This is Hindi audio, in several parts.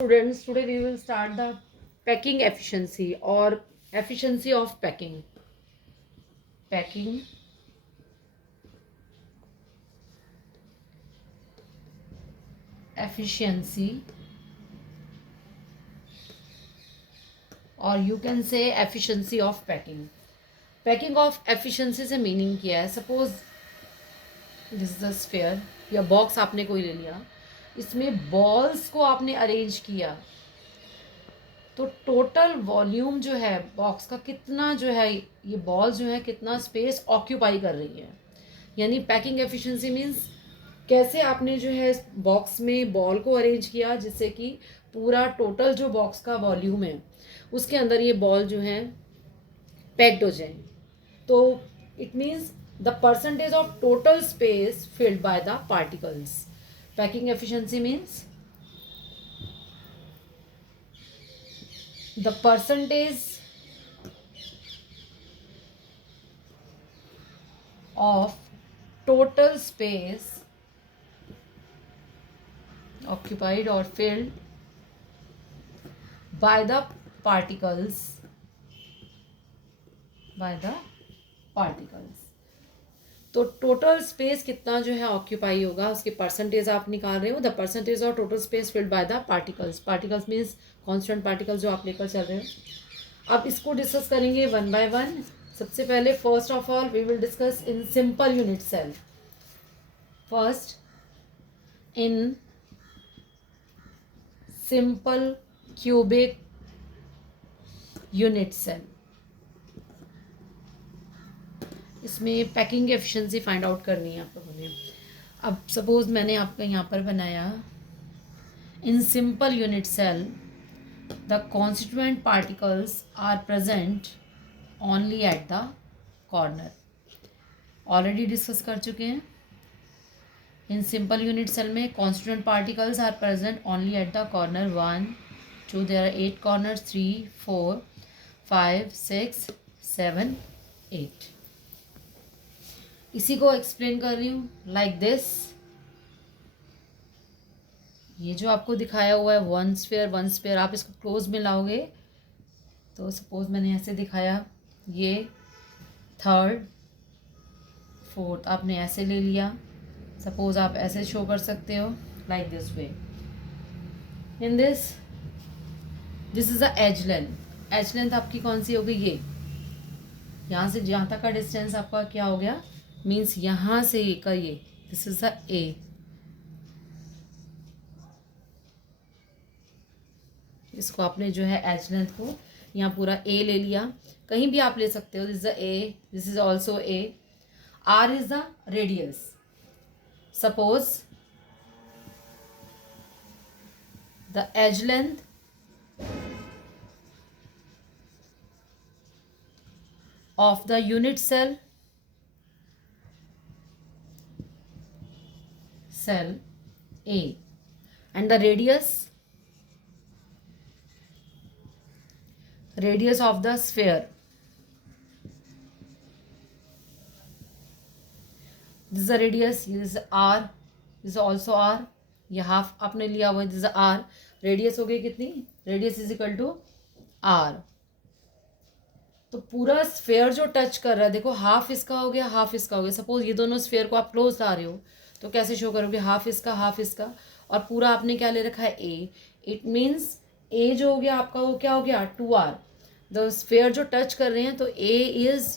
Students, today we will start the packing efficiency or efficiency of packing. Packing efficiency, or you can say efficiency of packing. Packing of efficiency से मीनिंग क्या है? Suppose this is a sphere या बॉक्स आपने कोई ले लिया, इसमें बॉल्स को आपने अरेंज किया, तो टोटल वॉल्यूम जो है बॉक्स का कितना जो है, ये बॉल जो है कितना स्पेस ऑक्यूपाई कर रही है। यानी पैकिंग एफिशिएंसी मीन्स कैसे आपने जो है बॉक्स में बॉल को अरेंज किया जिससे कि पूरा टोटल जो बॉक्स का वॉल्यूम है उसके अंदर ये बॉल जो है पैक्ड हो जाए। तो it means the percentage of total space filled by the particles. Packing efficiency means the percentage of total space occupied or filled by the particles by the particles। तो टोटल स्पेस कितना जो है ऑक्यूपाई होगा उसके परसेंटेज आप निकाल रहे हो। The percentage of total space filled by the particles. Particles means constant particles जो आप लेकर चल रहे हो। अब इसको डिस्कस करेंगे वन बाय वन। सबसे पहले first of all we will discuss in simple unit cell. First in simple cubic unit cell, इसमें पैकिंग एफिशिएंसी फाइंड आउट करनी है आप लोगों ने। अब सपोज मैंने आपका यहाँ पर बनाया in simple unit cell the constituent particles are present only at the corner. Already discuss कर चुके हैं। इन सिंपल यूनिट सेल में constituent particles are present only at the corner 1 2 there are 8 corners 3 4 5 6 7 8। इसी को एक्सप्लेन कर रही हूँ लाइक दिस। ये जो आपको दिखाया हुआ है वन स्फेयर, आप इसको क्लोज में लाओगे तो सपोज मैंने ऐसे दिखाया, ये थर्ड फोर्थ आपने ऐसे ले लिया। सपोज आप ऐसे शो कर सकते हो like this way. In this is the edge length. Edge length आपकी कौन सी होगी? ये यहाँ से जहाँ तक का डिस्टेंस आपका क्या हो गया, मीन्स यहाँ से का ये दिस इज द ए। इसको आपने जो है एज लेंथ को यहाँ पूरा ए ले लिया, कहीं भी आप ले सकते हो। This is the A, this is also A. R is the radius. Suppose the edge length of the unit cell A and the radius of the sphere, this is the radius, this is r, this is also r, ये हाफ आपने लिया हुआ है, दिस r। रेडियस हो गई कितनी? Radius is equal to r। तो पूरा स्फेयर जो टच कर रहा है, देखो हाफ इसका हो गया, हाफ इसका हो गया। सपोज ये दोनों स्फेयर को आप क्लोज ला रहे हो तो कैसे शो करोगे? हाफ इसका हाफ इसका, और पूरा आपने क्या ले रखा है? ए। इट मीन्स ए जो हो गया आपका वो क्या हो गया? 2r। द स्फेयर जो टच कर रहे हैं तो ए इज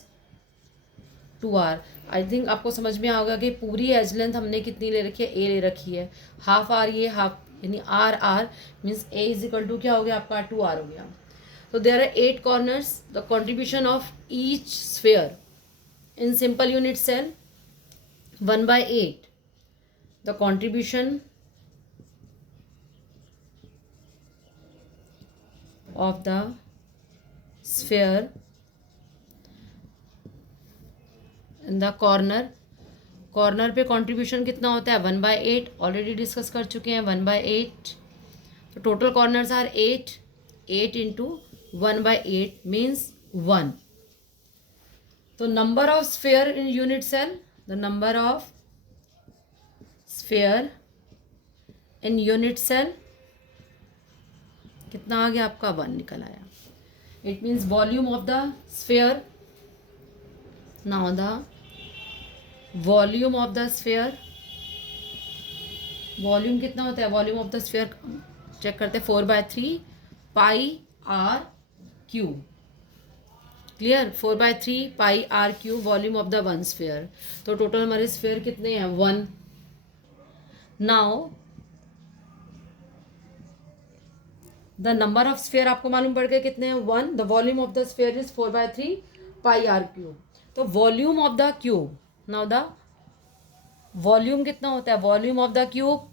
2r। आई थिंक आपको समझ में आएगा कि पूरी एज लेंथ हमने कितनी ले रखी है? ए ले रखी है। हाफ आर ये हाफ, यानी R R means A is equal to क्या हो गया आपका? 2r हो गया। So there are 8 corners. The contribution of each sphere in simple unit cell 1/8. The contribution of the sphere in the corner, corner पे कंट्रीब्यूशन कितना होता है? 1/8। ऑलरेडी डिस्कस कर चुके हैं 1/8। तो total corners are 8। 8 into 1/8 means 1. तो number of sphere in unit cell, the number of sphere in unit cell कितना आ गया आपका 1 निकल आया. It means volume of the sphere. Now the volume of the sphere, volume कितना होता है, volume of the sphere check करते हैं, 4/3 pi r cube. Clear, 4/3 pi r cube volume of the one sphere. तो टोटल हमारे स्फेयर कितने हैं, 1. Now the number of sphere आपको मालूम पड़ गया कितने हैं, 1. The volume of the sphere is 4/3 pi r cube. तो volume of the cube, now the volume कितना होता है, volume of the cube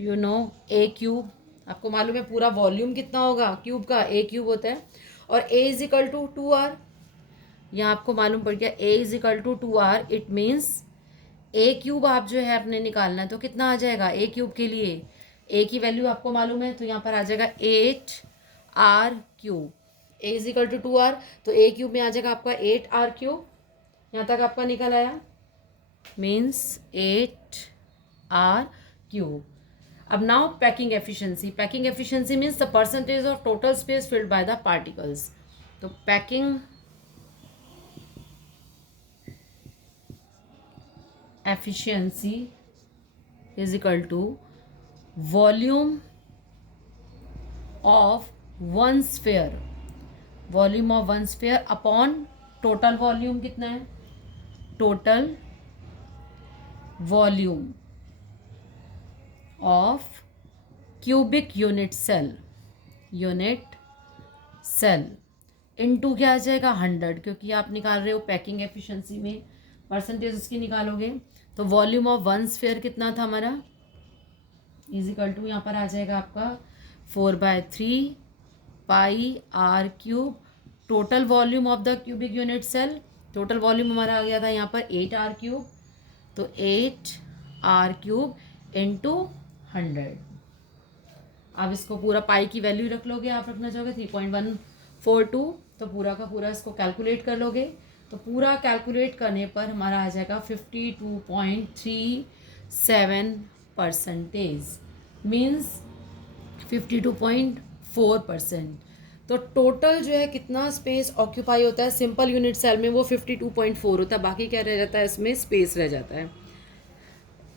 you know A cube. आपको मालूम है पूरा वॉल्यूम कितना होगा क्यूब का, ए क्यूब होता है. और ए इज इक्वल टू 2r. यहाँ आपको मालूम पड़ गया a is equal to 2r. It means a cube आप जो है अपने निकालना है तो कितना आ जाएगा ए क्यूब के लिए, ए की वैल्यू आपको मालूम है तो यहाँ पर आ जाएगा 8r cube. A is equal to 2r तो ए क्यूब में आ जाएगा आपका 8r क्यूब. यहाँ तक आपका निकल आया, मीन्स 8r क्यूब. अब now packing efficiency. Packing efficiency means the percentage of total space filled by the particles. तो packing efficiency is equal to volume of one sphere, volume of one sphere upon total volume कितना है, total volume of cubic unit cell, unit cell into क्या आ जाएगा 100, क्योंकि आप निकाल रहे हो पैकिंग एफिशिएंसी में परसेंटेज उसकी निकालोगे. तो वॉल्यूम ऑफ वन स्फेयर कितना था हमारा, इज इक्वल टू यहाँ पर आ जाएगा आपका 4/3 pi r cube. Total volume of the cubic unit cell, total volume हमारा आ गया था यहाँ पर 8r क्यूब. तो 8r क्यूब इंटू 100. आप इसको पूरा पाई की वैल्यू रख लोगे, आप रखना चाहोगे 3.142, तो पूरा का पूरा इसको कैलकुलेट कर लोगे. तो पूरा कैलकुलेट करने पर हमारा आ जाएगा 52.37%, मीन्स 52.4%. तो टोटल जो है कितना स्पेस ऑक्यूपाई होता है सिंपल यूनिट सेल में, वो 52.4 होता है. बाकी क्या रह जाता है इसमें, स्पेस रह जाता है.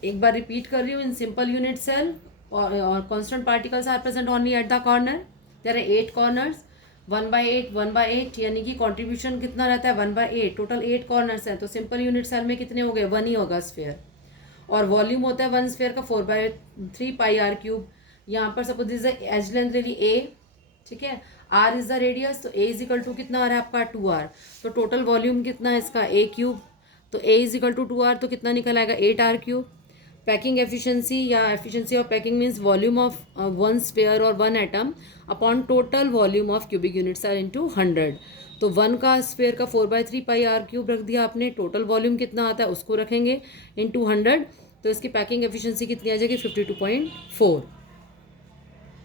एक बार रिपीट कर रही हूँ, इन सिंपल यूनिट सेल और constant particles are present only at the corner. There are 8 corners, 1/8 1/8, यानी कि कंट्रीब्यूशन कितना रहता है 1/8. टोटल 8 कॉर्नर्स हैं, तो सिंपल यूनिट सेल में कितने हो गए, 1 ही होगा स्फेयर. और वॉल्यूम होता है वन स्फेयर का 4/3 पाई आर क्यूब. यहाँ पर सपोज दिस एज लेंथ ले ली a, ठीक है, r इज द रेडियस, तो a इज इक्वल टू कितना आ रहा है आपका 2r. तो टोटल वॉल्यूम कितना है इसका a क्यूब, तो a is equal to 2r, तो कितना निकल आएगा 8r क्यूब. पैकिंग एफिशिएंसी या efficiency of packing means volume of one sphere और one atom upon total volume of cubic units are into 100. तो 1 का स्फेयर का 4/3 पाई आर क्यूब रख दिया आपने. टोटल वॉल्यूम कितना आता है उसको रखेंगे इनटू 100. तो इसकी पैकिंग एफिशिएंसी कितनी आ जाएगी 52.4.